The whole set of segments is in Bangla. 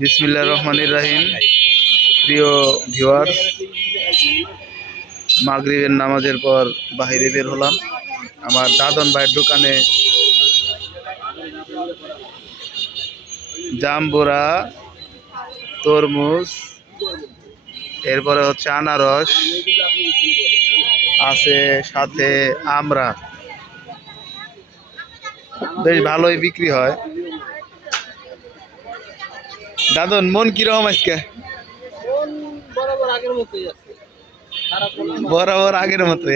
বিসমিল্লাহির রহমানির রহিম। প্রিয় ভিউয়ার্স, মাগরিবের নামাজের পর বাইরে বের হলাম। আমার দাদন ভাইয়ের দোকানে জাম্বুরা, তরমুজ, এরপরে হচ্ছে আনারস আছে, সাথে আমরা বেশ ভালোই বিক্রি হয়। দাদন, মন কিরকম আজকে? বরাবর আগের মতো।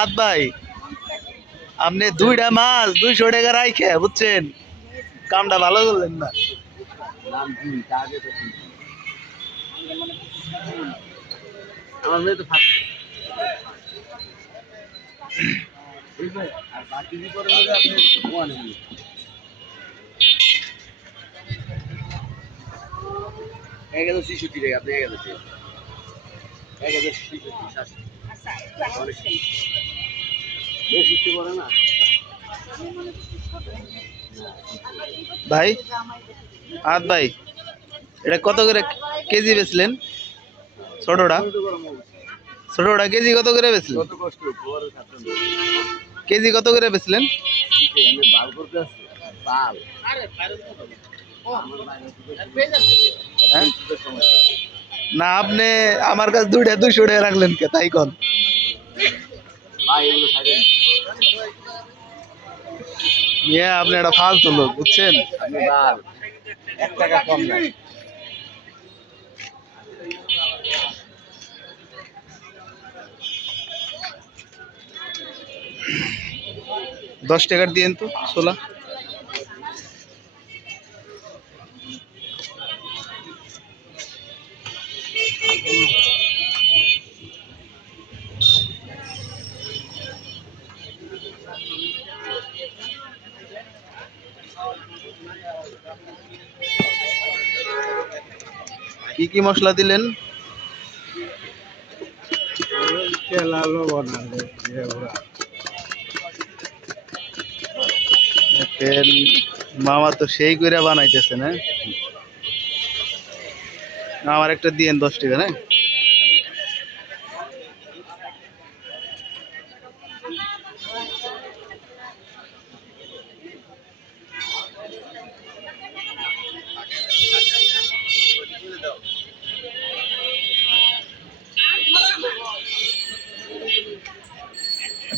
আদ ভাই, আপনি দুইটা মাছ 200 টাকা রাইখে বুঝছেন, কামটা ভালো করলেন না। আমার মেয়ে তো ভাই, আদ ভাই, এটা কত করে কেজি বেচলেন? ছোটটা ছোটটা কেজি কত করে বেচলেন? কেজি কত করে বেচলেন? হ্যাঁ? না, আপনি আমার কাছে দুইটা 200 টাকা রাখলেন কে, তাই কোন? আপনি একটা ফালতু লোক বুঝছেন। 10 টাকার দিয়েন তো ছোলা। কি কি মশলা দিলেন? মামা তো সেই করে বানাইতেছে না। আমার একটা দিয়েন 10 টাকা। না,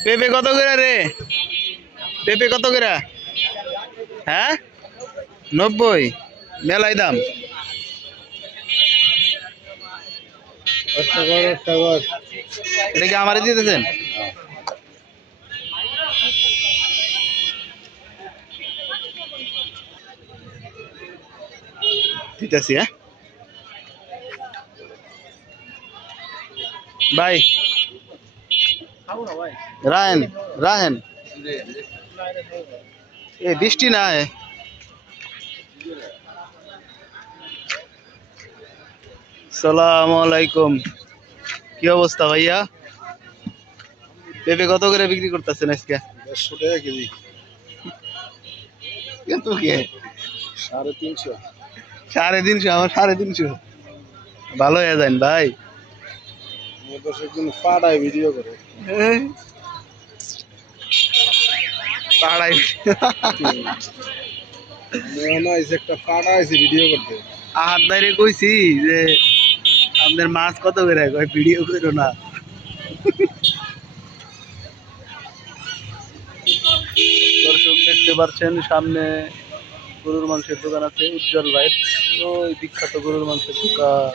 পেঁপে কত করে রে? পেঁপে কত করে? হ্যাঁ, 90? মেলাই দাম। এটা কি আমারে দিতেছেন? দিতেছি। হ্যাঁ ভাই, রাহেন রাহেন, এ বৃষ্টি না। সালাম আলাইকুম, কি অবস্থা ভাইয়া? পেঁপে কত করে বিক্রি করতেছেন আজকে? 150 টাকা কেজি। কিন্তু কে 350? 350? আমার 350 ভালো হয়ে যান ভাই। পাড়ায় ভিডিও করে, পাড়ায় একটা পাড়া আছে ভিডিও করতে। আহাত বাইরে কইছি যে আপনার মাছ কত করে, ভিডিও করো না। দর্শক দেখতে পাচ্ছেন সামনে গরুর মাংসের দোকান আছে উজ্জ্বল ভাই, ওই বিখ্যাত গরুর মাংসের দোকান।